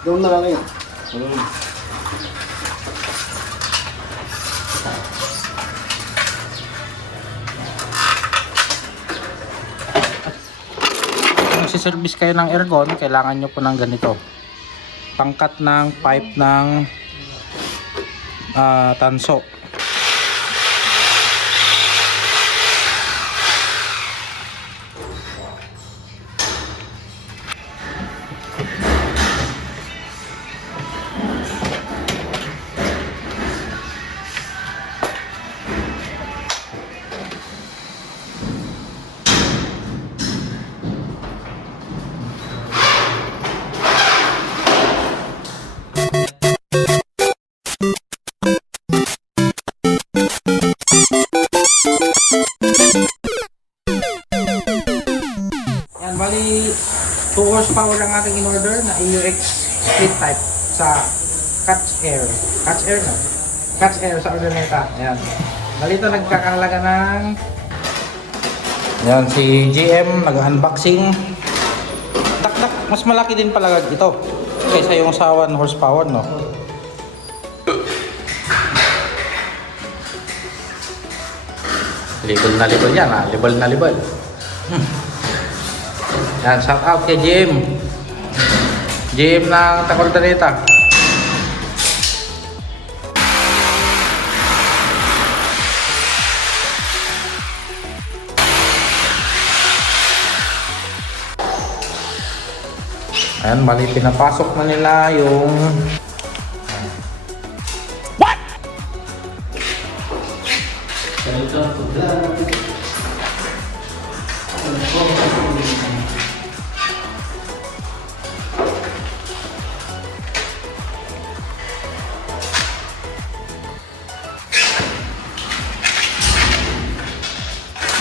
Doon na lang yun. Kung si-service kayo ng aircon, kailangan nyo po ng ganito. Pangkat ng pipe ng tanso. Yan, bali 2 horsepower ang ating in-order na AUX split type sa Catch Air. Catch Air na? Catch Air sa order nito. Ayan. Bali ito nagkakahalaga ng... Ayan, si GM nag-unboxing. Tak-tak, mas malaki din pala ito kaysa yung sa 1 horsepower, no? Libel na libel yan, ha? Libel na libel. Yan, shout out kay GM. GM ng Tacordaneta. Ayan, bali pinapasok na nila yung... What?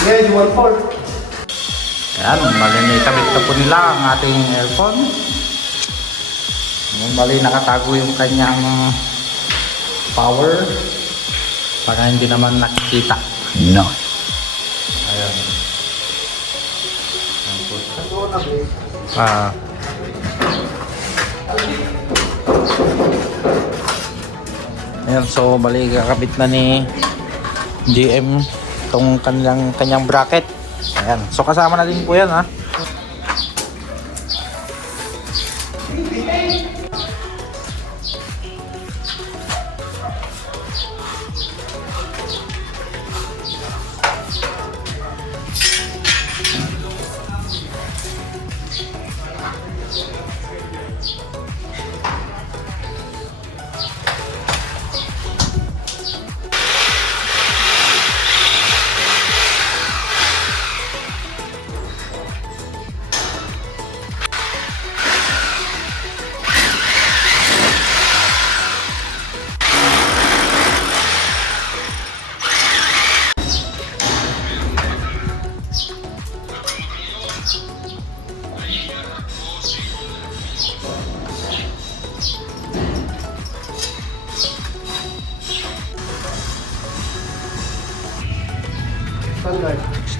Yeah, you want 4. Ayan, bali naitabit na po nila ang ating aircon. Ayan, bali nakatago yung kanyang power para hindi naman nakikita. No. Ayan. Ayan po. Ayan, so bali kakabit na ni GM itong kanyang bracket. Ayan, so kasama na din po yan, ha.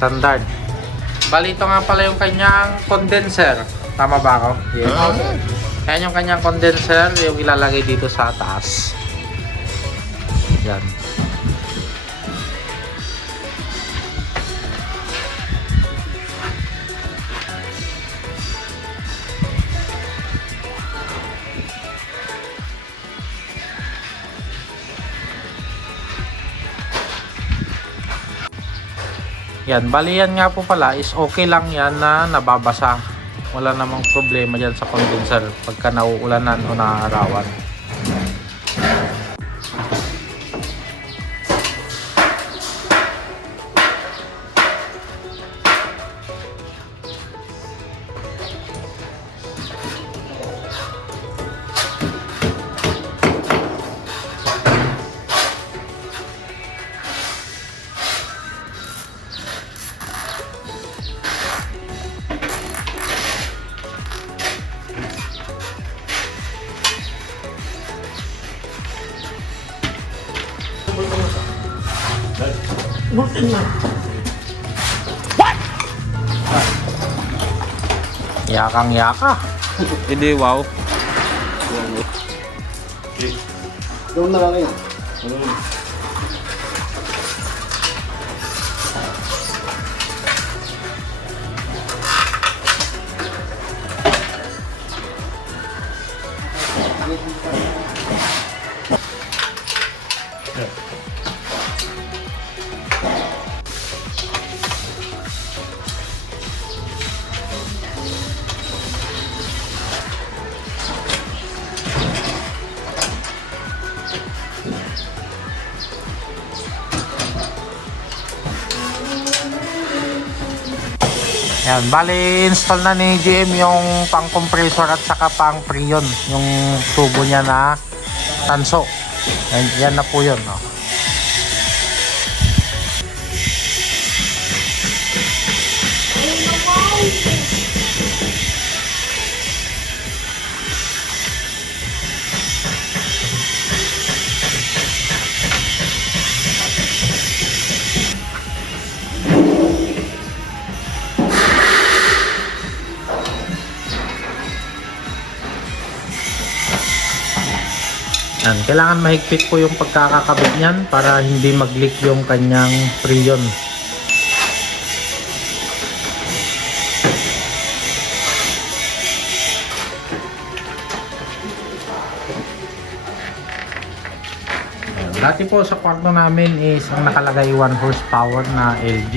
Standard. Bali ito nga pala yung kanyang condenser. Tama ba ako? Yeah. Yan yung kanyang condenser, yung ilalagay dito sa taas. Yan. Yan, bali yan nga po pala is okay lang yan na nababasa. Wala namang problema dyan sa condenser pagka nauulanan o naarawan. What? Yakang yaka. Hindi, wow. Doon na lang yun. Ayan, bali install na ni GM yung pang compressor at saka pang preon, yung tubo niya na tanso. Ayan, yan na po yun, no? Yan, kailangan mahigpit po yung pagkakakabit niyan para hindi mag-leak yung kanyang preon. Yan, dati po sa kwarto namin is ang nakalagay 1 horsepower na LG.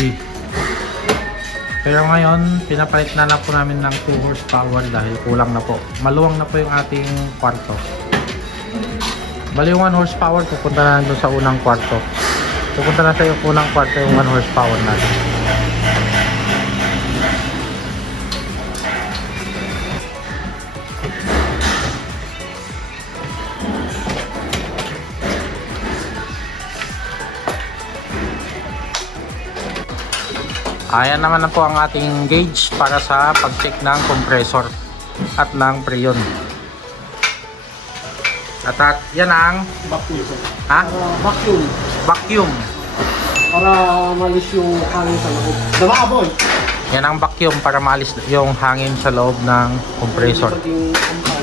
Pero ngayon, pinapalit na lang po namin ng 2 horsepower dahil kulang na po. Maluwang na po yung ating kwarto. Bali yung 1 horsepower pupunta na doon sa unang kwarto. Pupunta na sa yung unang kwarto yung 1 horsepower natin. Ayan naman na po ang ating gauge para sa pag-check ng compressor at ng preon. At yan ang Vacuum. ha? Vacuum. Vacuum. Para malis yung hangin sa loob. Diba, boy? Yan ang vacuum para maalis yung hangin sa loob ng compressor. Maging ampaw.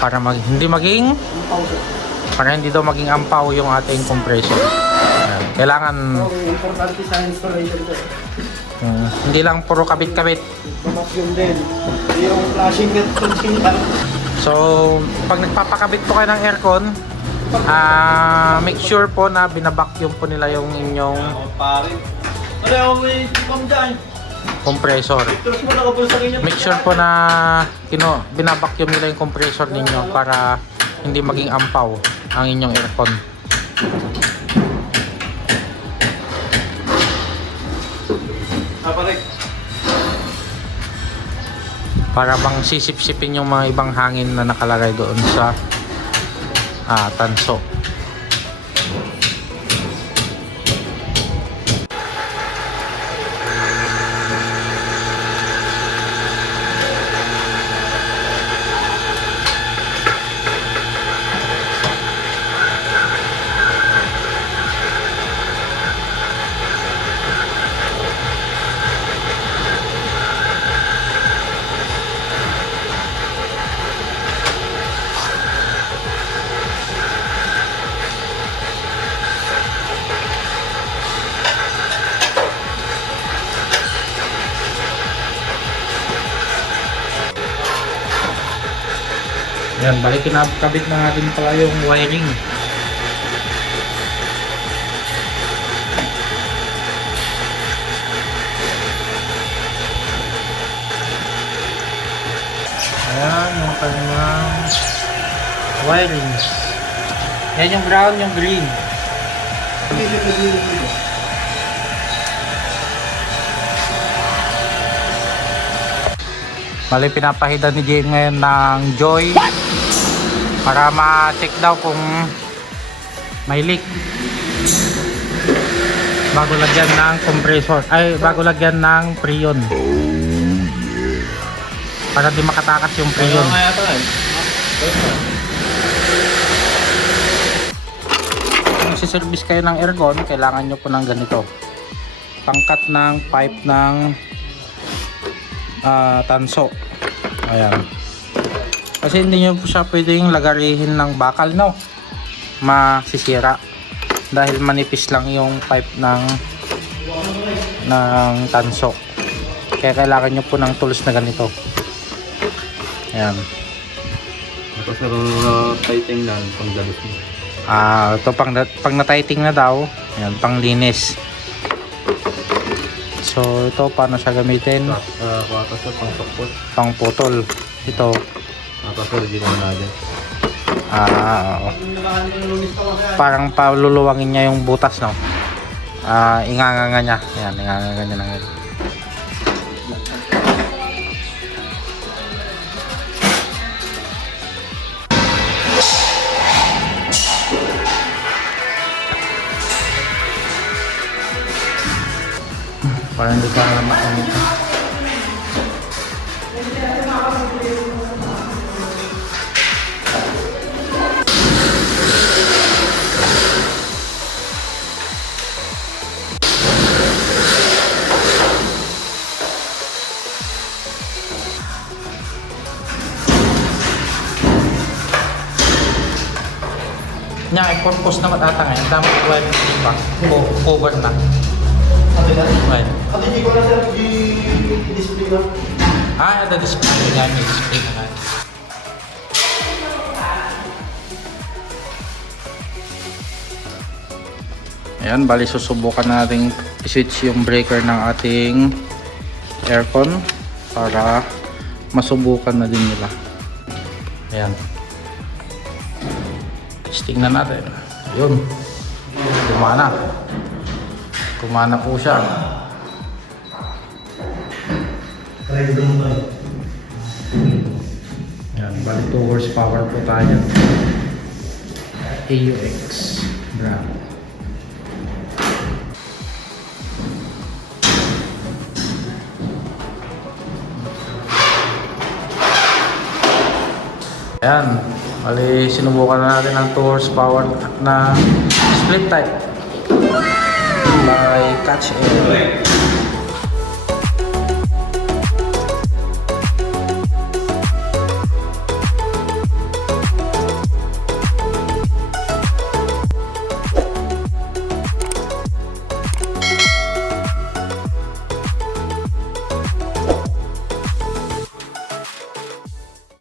Para hindi maging Ampaw. para hindi daw maging ampaw yung ating compressor. Ayan. Kailangan Okay, importante sa installation ko. hindi lang puro kabit-kabit. Vacuum din. Yung flashing net container. So, pag nagpapakabit po kayo ng aircon, make sure po na binabacuum po nila yung inyong compressor. Make sure po na binabacuum nila yung compressor ninyo para hindi maging ampaw ang inyong aircon. Para bang sisip-sipin yung mga ibang hangin na nakalagay doon sa tanso. Yan, balik kinakabit na natin pala yung wiring. Ayan, yung kanyang wiring. Yan yung brown, yung green. Bali, pinapahida ni Jane ngayon ng Joy para ma-check daw kung may leak bago lagyan ng compressor, bago lagyan ng preon para di makatakas yung preon. Kung si-service kayo ng aircon, kailangan nyo po ng ganito, pangkat ng pipe ng tanso. Ayan. Kasi hindi nyo po siya pwedeng lagarihin ng bakal, no? Masisira. Dahil manipis lang yung pipe ng tanso. Kaya kailangan nyo po ng tools na ganito. Ayan. Tapos na tighting lang pang galit mo. Ito pang na-tighting na daw. Ayan, pang linis. So ito paano siya gamitin? Tapos na pang support. Pang putol. Ito. Tapos original na din. Oo. Parang paluluwangin niya yung butas, no? Inganganga niya. Ayan, inganganga niya ng ganyan. Parang hindi ka naman makamit. Nya, purpose naman ata ngayon. Dapat web pa. Cover na. Web. At hindi ko na sir i-display na. Ada display nga. May display na nga. Ayan, bali susubukan natin i-switch yung breaker ng ating aircon para masubukan na din nila. Ayan. Tingnan natin. Yun. Kumana. Kumana po siya. Yan. Bali 2 horsepower po tayo. AUX brand. Ayan. Bali, sinubukan na natin ang 2 horsepower na split type by Catch Air.